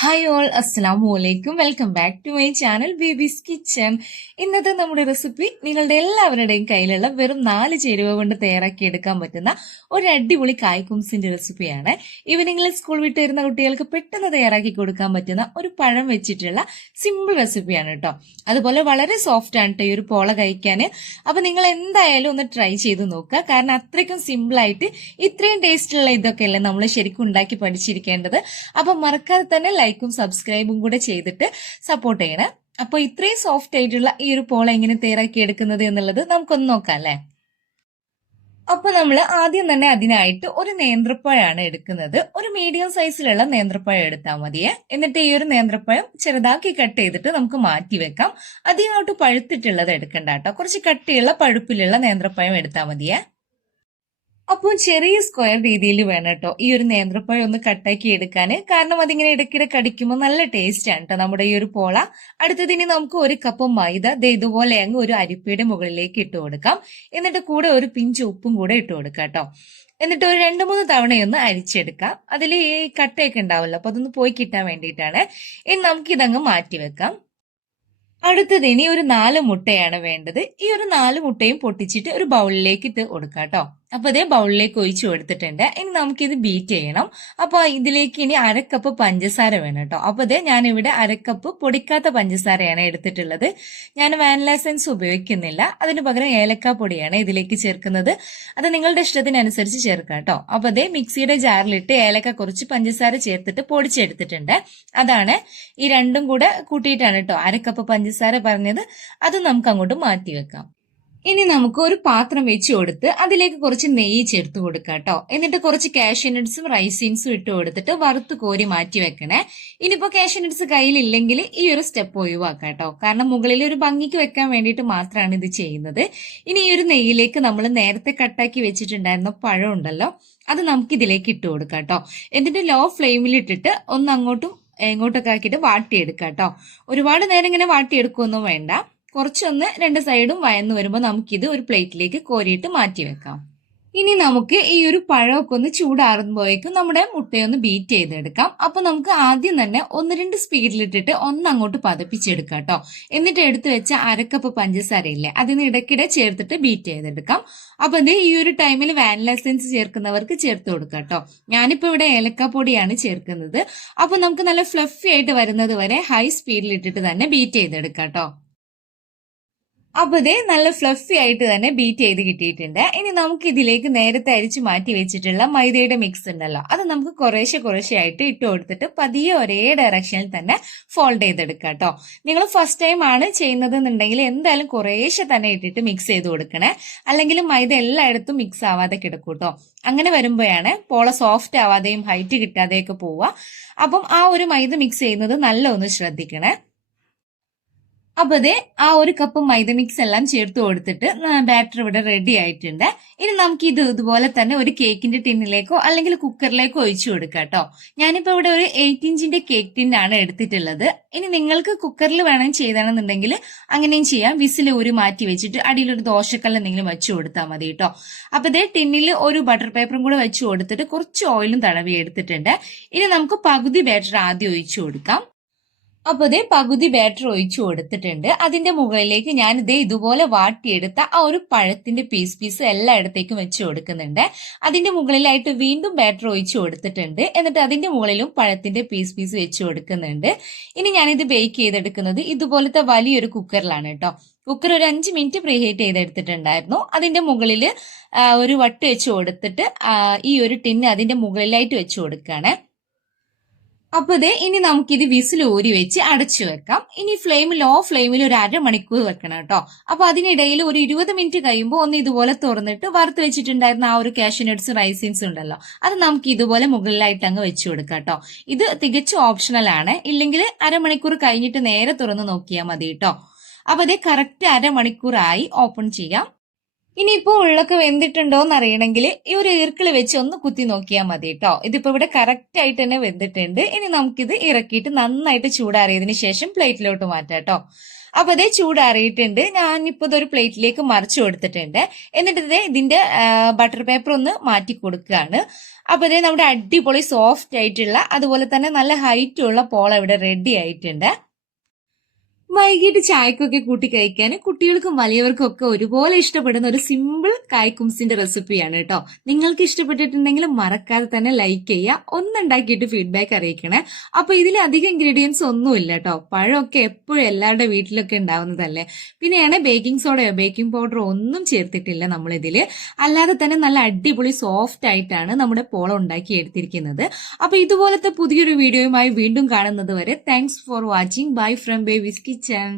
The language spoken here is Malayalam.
ഹായ് ഓൾ, അസ്സലാമു അലൈക്കും. Welcome back to my channel babies kitchen. ഇന്നത്തെ നമ്മുടെ റെസിപ്പി നിങ്ങളുടെ എല്ലാവരുടെയും കയ്യിലുള്ള വെറും 4 ചേരുവ കൊണ്ട് തയ്യാറാക്കി എടുക്കാൻ പറ്റുന്ന ഒരു അടിപൊളി കായ്കുംസിന്റെ റെസിപ്പിയാണ്. ഈവനിങ്ങിൽ സ്കൂൾ വിട്ട് വരുന്ന കുട്ടികൾക്ക് പെട്ടെന്ന് തയ്യാറാക്കി കൊടുക്കാൻ പറ്റുന്ന ഒരു പഴം വെച്ചിട്ടുള്ള സിമ്പിൾ റെസിപ്പിയാണ് കേട്ടോ. അതുപോലെ വളരെ സോഫ്റ്റ് ആണ് കേട്ടോ ഈ ഒരു പോള കഴിക്കാൻ. അപ്പൊ നിങ്ങൾ എന്തായാലും ഒന്ന് ട്രൈ ചെയ്ത് നോക്കുക. കാരണം അത്രയ്ക്കും സിമ്പിൾ ആയിട്ട് ഇത്രയും ടേസ്റ്റുള്ള ഇതൊക്കെയല്ലേ നമ്മൾ ശരിക്കും ഉണ്ടാക്കി പഠിച്ചിരിക്കേണ്ടത്. അപ്പൊ മറക്കാതെ തന്നെ ലൈക്കും സബ്സ്ക്രൈബും കൂടെ ചെയ്തിട്ട് സപ്പോർട്ട് ചെയ്യണേ. അപ്പൊ ഇത്രയും സോഫ്റ്റ് ആയിട്ടുള്ള ഈ ഒരു പോള എങ്ങനെ തയ്യാറാക്കി എടുക്കുന്നത് എന്നുള്ളത് നമുക്കൊന്ന് നോക്കാം അല്ലേ. അപ്പൊ നമ്മൾ ആദ്യം തന്നെ അതിനായിട്ട് ഒരു നേന്ത്രപ്പഴമാണ് എടുക്കുന്നത്. ഒരു മീഡിയം സൈസിലുള്ള നേന്ത്രപ്പഴം എടുത്താൽ മതിയെ. എന്നിട്ട് ഈ ഒരു നേന്ത്രപ്പഴം ചെറുതാക്കി കട്ട് ചെയ്തിട്ട് നമുക്ക് മാറ്റി വെക്കാം. അതിനോട്ട് പഴുത്തിട്ടുള്ളത് എടുക്കണ്ട കേട്ടോ. കുറച്ച് കട്ടിയുള്ള പഴുപ്പിലുള്ള നേന്ത്രപ്പഴം എടുത്താൽ മതിയെ. അപ്പോൾ ചെറിയ സ്ക്വയർ രീതിയിൽ വേണം കേട്ടോ ഈ ഒരു നേന്ത്രപ്പഴം ഒന്ന് കട്ടാക്കി എടുക്കാൻ. കാരണം അതിങ്ങനെ ഇടയ്ക്കിടെ കടിക്കുമ്പോൾ നല്ല ടേസ്റ്റ് ആണ് കേട്ടോ നമ്മുടെ ഈ ഒരു പോള. അടുത്തതിന് നമുക്ക് 1 കപ്പ് മൈദ ഇതുപോലെ അങ്ങ് ഒരു അരിപ്പയുടെ മുകളിലേക്ക് ഇട്ട് കൊടുക്കാം. എന്നിട്ട് കൂടെ ഒരു പിഞ്ച് ഉപ്പും കൂടെ ഇട്ട് കൊടുക്കാം കേട്ടോ. എന്നിട്ട് ഒരു 2-3 തവണയൊന്ന് അരിച്ചെടുക്കാം. അതിൽ ഈ കട്ടയൊക്കെ ഉണ്ടാവല്ലോ, അപ്പൊ അതൊന്ന് പോയി കിട്ടാൻ വേണ്ടിയിട്ടാണ്. ഇനി നമുക്ക് ഇതങ്ങ് മാറ്റി വെക്കാം. അടുത്തത് ഇനി ഒരു 4 മുട്ടയാണ് വേണ്ടത്. ഈ ഒരു 4 മുട്ടയും പൊട്ടിച്ചിട്ട് ഒരു ബൗളിലേക്ക് ഇട്ട് കൊടുക്കാം കേട്ടോ. അപ്പൊ അതേ ബൗളിലേക്ക് ഒഴിച്ചു കൊടുത്തിട്ടുണ്ട്. ഇനി നമുക്കിത് ബീറ്റ് ചെയ്യണം. അപ്പൊ ഇതിലേക്ക് ഇനി 1/2 കപ്പ് പഞ്ചസാര വേണം കേട്ടോ. അപ്പൊ അതേ ഞാനിവിടെ 1/2 കപ്പ് പൊടിക്കാത്ത പഞ്ചസാരയാണ് എടുത്തിട്ടുള്ളത്. ഞാൻ വാനില എസൻസ് ഉപയോഗിക്കുന്നില്ല, അതിന് പകരം ഏലക്ക പൊടിയാണ് ഇതിലേക്ക് ചേർക്കുന്നത്. അത് നിങ്ങളുടെ ഇഷ്ടത്തിനനുസരിച്ച് ചേർക്കാം കേട്ടോ. അപ്പൊ അതേ മിക്സിയുടെ ജാറിലിട്ട് ഏലക്ക കുറച്ച് പഞ്ചസാര ചേർത്തിട്ട് പൊടിച്ചെടുത്തിട്ടുണ്ട്. അതാണ് ഈ രണ്ടും കൂടെ കൂട്ടിയിട്ടാണ് കേട്ടോ 1/2 കപ്പ് പഞ്ചസാര പറഞ്ഞത്. അത് നമുക്ക് അങ്ങോട്ട് മാറ്റി വെക്കാം. ഇനി നമുക്ക് ഒരു പാത്രം വെച്ച് കൊടുത്ത് അതിലേക്ക് കുറച്ച് നെയ്യ് ചേർത്ത് കൊടുക്കാം കേട്ടോ. എന്നിട്ട് കുറച്ച് കാഷ്യൂ നട്ട്സും റൈസിൻസും ഇട്ട് കൊടുത്തിട്ട് വറുത്ത് കോരി മാറ്റി വെക്കണേ. ഇനിയിപ്പോ കാഷ്യൂ നട്ട്സ് കയ്യിലില്ലെങ്കിൽ ഈ ഒരു സ്റ്റെപ്പ് ഒഴിവാക്കാം കേട്ടോ. കാരണം മുകളിൽ ഒരു ഭംഗിക്ക് വെക്കാൻ വേണ്ടിയിട്ട് മാത്രമാണ് ഇത് ചെയ്യുന്നത്. ഇനി ഈ ഒരു നെയ്യിലേക്ക് നമ്മൾ നേരത്തെ കട്ടാക്കി വെച്ചിട്ടുണ്ടായിരുന്ന പഴം ഉണ്ടല്ലോ, അത് നമുക്ക് ഇതിലേക്ക് ഇട്ട് കൊടുക്കാം കേട്ടോ. എന്നിട്ട് ലോ ഫ്ലെയിമിൽ ഇട്ടിട്ട് ഒന്ന് അങ്ങോട്ടും ഇങ്ങോട്ടൊക്കെ ആക്കിയിട്ട് വാട്ടിയെടുക്കാം കേട്ടോ. ഒരുപാട് നേരം ഇങ്ങനെ വാട്ടിയെടുക്കുകയൊന്നും വേണ്ട. കുറച്ചൊന്ന് 2 സൈഡും വയന്ന് വരുമ്പോൾ നമുക്കിത് ഒരു പ്ലേറ്റിലേക്ക് കോരിയിട്ട് മാറ്റി വെക്കാം. ഇനി നമുക്ക് ഈ ഒരു പഴമൊക്കെ ഒന്ന് ചൂടാറുമ്പോഴേക്കും നമ്മുടെ മുട്ടയൊന്ന് ബീറ്റ് ചെയ്തെടുക്കാം. അപ്പൊ നമുക്ക് ആദ്യം തന്നെ 1-2 സ്പീഡിലിട്ടിട്ട് അങ്ങോട്ട് പതപ്പിച്ചെടുക്കാം കേട്ടോ. എന്നിട്ട് എടുത്തു വെച്ച 1/2 കപ്പ് പഞ്ചസാരയില്ലേ, അതിന് ഇടയ്ക്കിടെ ചേർത്തിട്ട് ബീറ്റ് ചെയ്തെടുക്കാം. അപ്പൊ ഇത് ഈ ഒരു ടൈമിൽ വാനില എസൻസ് ചേർക്കുന്നവർക്ക് ചേർത്ത് കൊടുക്കാം കേട്ടോ. ഞാനിപ്പോ ഇവിടെ ഏലക്കാപ്പൊടിയാണ് ചേർക്കുന്നത്. അപ്പൊ നമുക്ക് നല്ല ഫ്ലഫി ആയിട്ട് വരുന്നത് വരെ ഹൈ സ്പീഡിലിട്ടിട്ട് തന്നെ ബീറ്റ് ചെയ്തെടുക്കാം കേട്ടോ. അപ്പൊ ഇതേ നല്ല ഫ്ലഫി ആയിട്ട് തന്നെ ബീറ്റ് ചെയ്ത് കിട്ടിയിട്ടുണ്ട്. ഇനി നമുക്ക് ഇതിലേക്ക് നേരത്തെ അരിച്ചു മാറ്റി വെച്ചിട്ടുള്ള മൈദയുടെ മിക്സ് ഉണ്ടല്ലോ, അത് നമുക്ക് കുറേശ്ശെ ആയിട്ട് ഇട്ട് കൊടുത്തിട്ട് പതിയെ ഒരേ ഡയറക്ഷനിൽ തന്നെ ഫോൾഡ് ചെയ്തെടുക്കാം കേട്ടോ. നിങ്ങൾ ഫസ്റ്റ് ടൈം ആണ് ചെയ്യുന്നത് എന്നുണ്ടെങ്കിൽ എന്തായാലും കുറേശ്ശെ തന്നെ ഇട്ടിട്ട് മിക്സ് ചെയ്ത് കൊടുക്കണേ. അല്ലെങ്കിൽ മൈദ എല്ലായിടത്തും മിക്സ് ആവാതെ കിടക്കും കേട്ടോ. അങ്ങനെ വരുമ്പോഴാണ് പോള സോഫ്റ്റ് ആവാതെയും ഹൈറ്റ് കിട്ടാതെയൊക്കെ പോവുക. അപ്പം ആ ഒരു മൈദ മിക്സ് ചെയ്യുന്നത് നല്ല ഒന്ന് ശ്രദ്ധിക്കണേ. അപ്പൊ അതെ ആ 1 കപ്പ് മൈദ മിക്സ് എല്ലാം ചേർത്ത് കൊടുത്തിട്ട് ബാറ്റർ ഇവിടെ റെഡി ആയിട്ടുണ്ട്. ഇനി നമുക്ക് ഇതുപോലെ തന്നെ ഒരു കേക്കിന്റെ ടിന്നിലേക്കോ അല്ലെങ്കിൽ കുക്കറിലേക്കോ ഒഴിച്ചു കൊടുക്കാം കേട്ടോ. ഞാനിപ്പോ ഇവിടെ ഒരു 8 ഇഞ്ചിന്റെ കേക്ക് ടിന്നാണ് എടുത്തിട്ടുള്ളത്. ഇനി നിങ്ങൾക്ക് കുക്കറിൽ വേണം ചെയ്താണെന്നുണ്ടെങ്കിൽ അങ്ങനെയും ചെയ്യാം. വിസിൽ ഊരി മാറ്റി വെച്ചിട്ട് അടിയിലൊരു ദോശക്കല്ല് എന്തെങ്കിലും വെച്ചു കൊടുത്താൽ മതി കേട്ടോ. അപ്പൊ ഇതേ ടിന്നിൽ ഒരു ബട്ടർ പേപ്പറും കൂടെ വെച്ചു കൊടുത്തിട്ട് കുറച്ച് ഓയിലും തടവി എടുത്തിട്ടുണ്ട്. ഇനി നമുക്ക് പകുതി ബാറ്റർ ആദ്യം ഒഴിച്ചു കൊടുക്കാം. അപ്പൊ ഇതേ പകുതി ബാറ്റർ ഒഴിച്ചു കൊടുത്തിട്ടുണ്ട്. അതിന്റെ മുകളിലേക്ക് ഞാൻ ഇതുപോലെ വാട്ടിയെടുത്ത ആ ഒരു പഴത്തിന്റെ പീസ് എല്ലായിടത്തേക്കും വെച്ച് കൊടുക്കുന്നുണ്ട്. അതിന്റെ മുകളിലായിട്ട് വീണ്ടും ബാറ്റർ ഒഴിച്ചു കൊടുത്തിട്ടുണ്ട്. എന്നിട്ട് അതിന്റെ മുകളിലും പഴത്തിന്റെ പീസ് വെച്ച് കൊടുക്കുന്നുണ്ട്. ഇനി ഞാനിത് ബേക്ക് ചെയ്തെടുക്കുന്നത് ഇതുപോലത്തെ വലിയൊരു കുക്കറിലാണ് കേട്ടോ. കുക്കർ ഒരു 5 മിനിറ്റ് പ്രീഹീറ്റ് ചെയ്തെടുത്തിട്ടുണ്ടായിരുന്നു. അതിന്റെ മുകളിൽ ഒരു വട്ട് വെച്ച് കൊടുത്തിട്ട് ഈ ഒരു ടിന്ന് അതിന്റെ മുകളിലായിട്ട് വെച്ച് കൊടുക്കുകയാണ്. അപ്പൊ ഇനി നമുക്കിത് വിസിൽ ഊരി വെച്ച് അടച്ചു വെക്കാം. ഇനി ലോ ഫ്ലെയിമിൽ ഒരു 1/2 മണിക്കൂർ വെക്കണം കേട്ടോ. അപ്പൊ അതിനിടയിൽ ഒരു 20 മിനിറ്റ് കഴിയുമ്പോൾ ഒന്ന് ഇതുപോലെ തുറന്നിട്ട് വറുത്ത് വെച്ചിട്ടുണ്ടായിരുന്ന ആ ഒരു കാഷ്യൂ നട്ട്സ് റൈസിൻസ് ഉണ്ടല്ലോ, അത് നമുക്ക് ഇതുപോലെ മുകളിലായിട്ട് അങ്ങ് വെച്ചു കൊടുക്കാം കേട്ടോ. ഇത് തികച്ചും ഓപ്ഷണൽ ആണ്. ഇല്ലെങ്കിൽ 1/2 മണിക്കൂർ കഴിഞ്ഞിട്ട് നേരെ തുറന്ന് നോക്കിയാൽ മതി കേട്ടോ. അപ്പൊ കറക്റ്റ് 1/2 മണിക്കൂറായി ഓപ്പൺ ചെയ്യാം. ഇനിയിപ്പോ ഉള്ളൊക്കെ വെന്തിട്ടുണ്ടോ എന്ന് അറിയണമെങ്കിൽ ഈ ഒരു ഈർക്കിള് വെച്ച് ഒന്ന് കുത്തി നോക്കിയാൽ മതി കേട്ടോ. ഇതിപ്പോ ഇവിടെ കറക്റ്റ് ആയിട്ട് തന്നെ വെന്തിട്ടുണ്ട്. ഇനി നമുക്കിത് ഇറക്കിയിട്ട് നന്നായിട്ട് ചൂടാറിയതിനു ശേഷം പ്ലേറ്റിലോട്ട് മാറ്റാം കേട്ടോ. അപ്പൊ അതേ ചൂടാറിയിട്ടുണ്ട്. ഞാനിപ്പോ ഇതൊരു പ്ലേറ്റിലേക്ക് മറിച്ചു കൊടുത്തിട്ടുണ്ട്. എന്നിട്ട് ഇതിന്റെ ബട്ടർ പേപ്പർ ഒന്ന് മാറ്റി കൊടുക്കുകയാണ്. അപ്പൊ അതേ നമ്മുടെ അടിപൊളി സോഫ്റ്റ് ആയിട്ടുള്ള അതുപോലെ തന്നെ നല്ല ഹൈറ്റ് ഉള്ള പോള ഇവിടെ റെഡി ആയിട്ടുണ്ട്. വൈകിട്ട് ചായക്കൊക്കെ കൂട്ടി കഴിക്കാൻ കുട്ടികൾക്കും വലിയവർക്കും ഒക്കെ ഒരുപോലെ ഇഷ്ടപ്പെടുന്ന ഒരു സിമ്പിൾ കായ്ക്കുംസിന്റെ റെസിപ്പിയാണ് കേട്ടോ. നിങ്ങൾക്ക് ഇഷ്ടപ്പെട്ടിട്ടുണ്ടെങ്കിൽ മറക്കാതെ തന്നെ ലൈക്ക് ചെയ്യുക, ഒന്നുണ്ടാക്കിയിട്ട് ഫീഡ്ബാക്ക് അറിയിക്കണേ. അപ്പൊ ഇതിൽ അധികം ഇൻഗ്രീഡിയൻസ് ഒന്നുമില്ല കേട്ടോ. പഴമൊക്കെ എപ്പോഴും എല്ലാവരുടെ വീട്ടിലൊക്കെ ഉണ്ടാവുന്നതല്ലേ. പിന്നെയാണ് ബേക്കിംഗ് സോഡയോ ബേക്കിംഗ് പൗഡറോ ഒന്നും ചേർത്തിട്ടില്ല നമ്മളിതില്. അല്ലാതെ തന്നെ നല്ല അടിപൊളി സോഫ്റ്റ് ആയിട്ടാണ് നമ്മുടെ പോള ഉണ്ടാക്കി എടുത്തിരിക്കുന്നത്. അപ്പൊ ഇതുപോലത്തെ പുതിയൊരു വീഡിയോയുമായി വീണ്ടും കാണുന്നത് വരെ thanks for watching. Bye from babies kitchen.